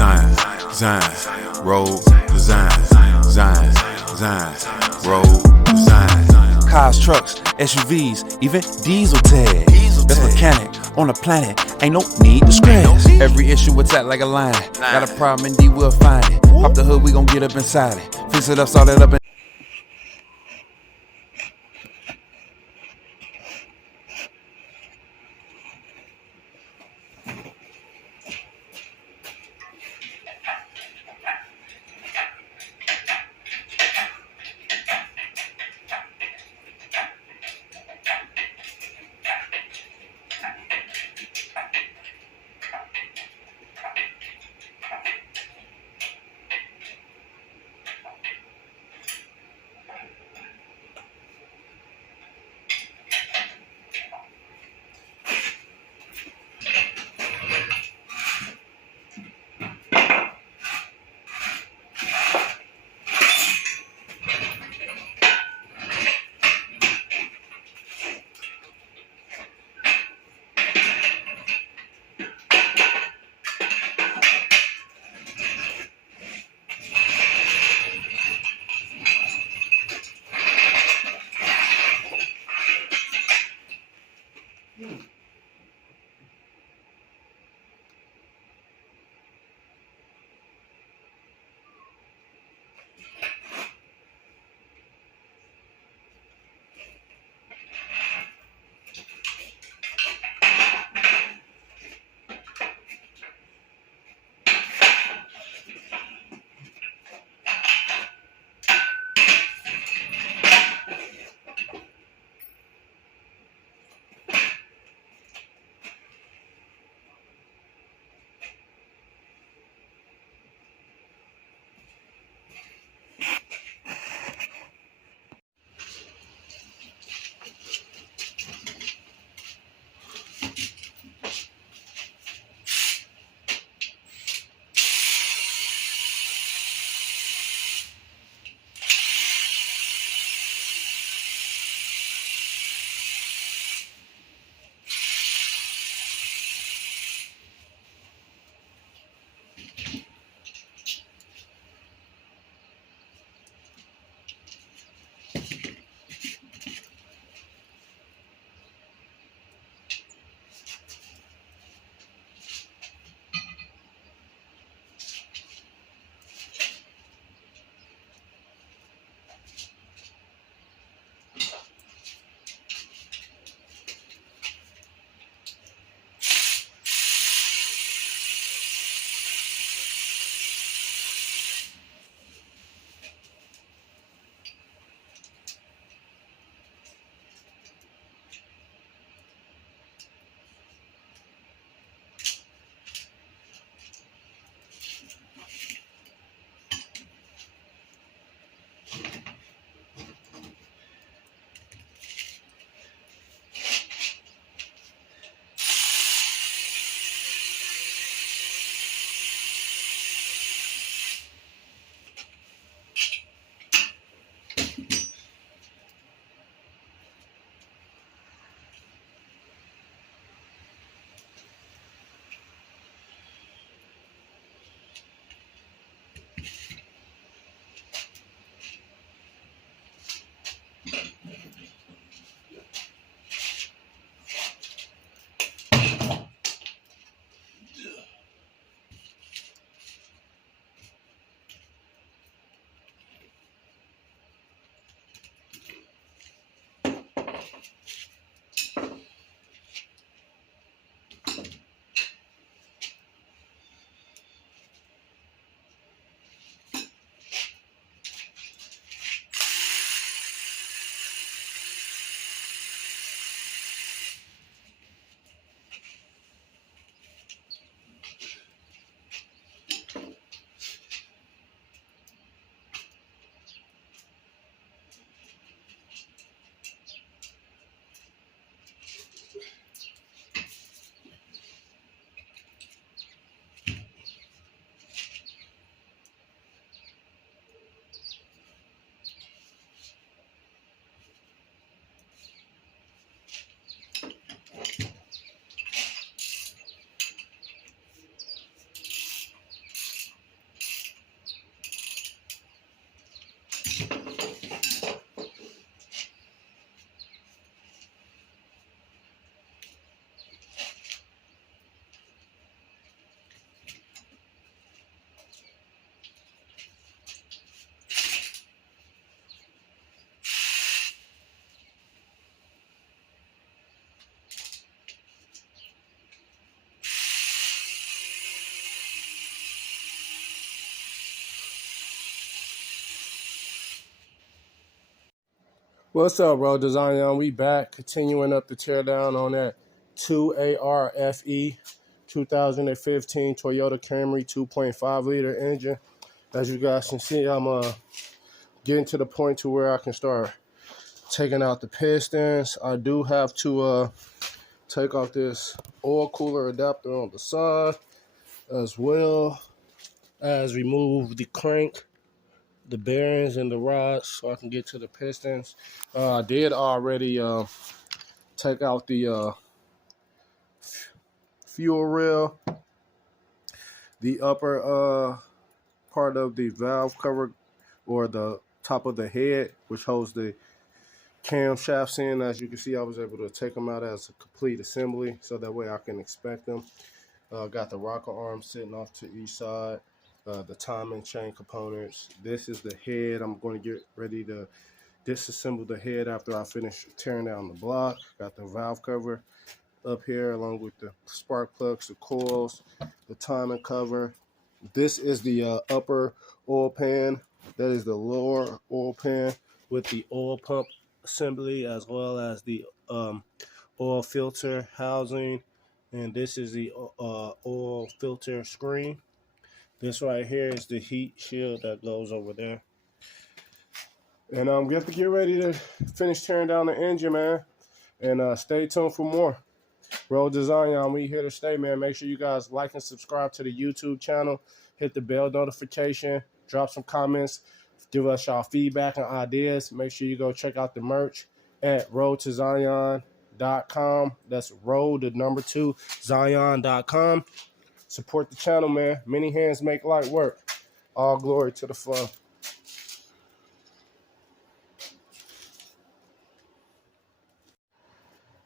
design, road design, road design. Cars, trucks, SUVs, even diesel tags. Best mechanic on the planet, ain't no need to scratch. Every issue attack like a lion. Got a problem, indeed we'll find it. Pop the hood, we gon' get up inside it. Fix it up, start it up. What's up, bro? Design, we back, continuing up the teardown on that 2ARFE 2015 Toyota Camry 2.5 liter engine. As you guys can see, I'm getting to the point to where I can start taking out the pistons. I do have to take off this oil cooler adapter on the side, as well as remove the crank, the bearings, and the rods so I can get to the pistons. I did already take out the fuel rail, the upper part of the valve cover, or the top of the head, which holds the camshafts in. As you can see, I was able to take them out as a complete assembly, so that way I can inspect them. Got the rocker arm sitting off to each side, the timing chain components. This is the head. I'm going to get ready to disassemble the head after I finish tearing down the block. Got the valve cover up here along with the spark plugs, the coils, the timing cover. This is the upper oil pan. That is the lower oil pan with the oil pump assembly, as well as the oil filter housing. And this is the oil filter screen. This right here is the heat shield that goes over there. And we have to get ready to finish tearing down the engine, man. And stay tuned for more. Road Design, we here to stay, man. Make sure you guys like and subscribe to the YouTube channel. Hit the bell notification. Drop some comments. Give us y'all feedback and ideas. Make sure you go check out the merch at roadtozion.com. That's road, the number 2, zion.com. Support the channel, man. Many hands make light work. All glory to the fun.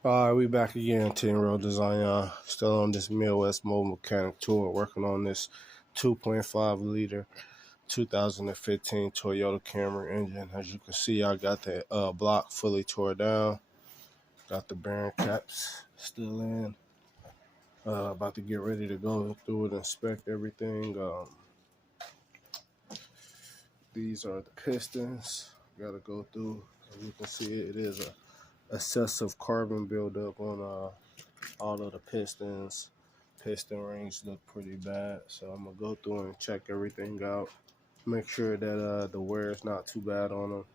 All right, we back again, Team Road Design. Still on this Midwest Mobile Mechanic Tour, working on this 2.5 liter 2015 Toyota Camry engine. As you can see, I got the block fully tore down. Got the bearing caps still in. About to get ready to go through it and inspect everything. These are the pistons. Got to go through. As you can see, it is a excessive carbon buildup on all of the pistons. Piston rings look pretty bad, so I'm gonna go through and check everything out, make sure that the wear is not too bad on them.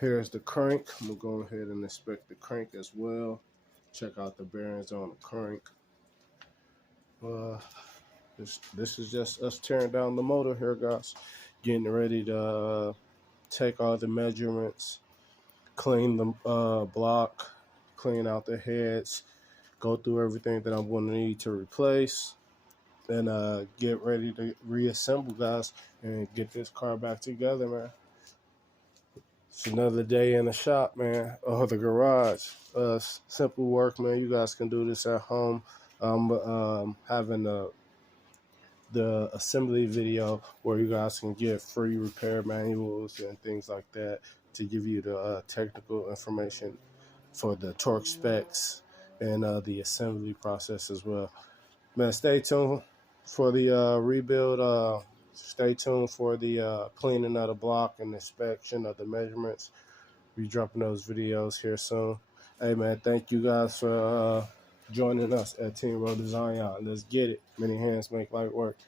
Here's the crank. I'm gonna go ahead and inspect the crank as well, check out the bearings on the crank. This is just us tearing down the motor here, guys, getting ready to take all the measurements, clean the block, clean out the heads, go through everything that I'm going to need to replace, and get ready to reassemble, guys, and get this car back together, man. It's another day in the shop, man, or the garage. Simple work, man. You guys can do this at home. I'm having the assembly video where you guys can get free repair manuals and things like that to give you the technical information for the torque specs and the assembly process as well. Man, stay tuned for the rebuild. Stay tuned for the cleaning of the block and inspection of the measurements. Be dropping those videos here soon. Hey, man, thank you guys for joining us at Team Road Design. Let's get it. Many hands make light work.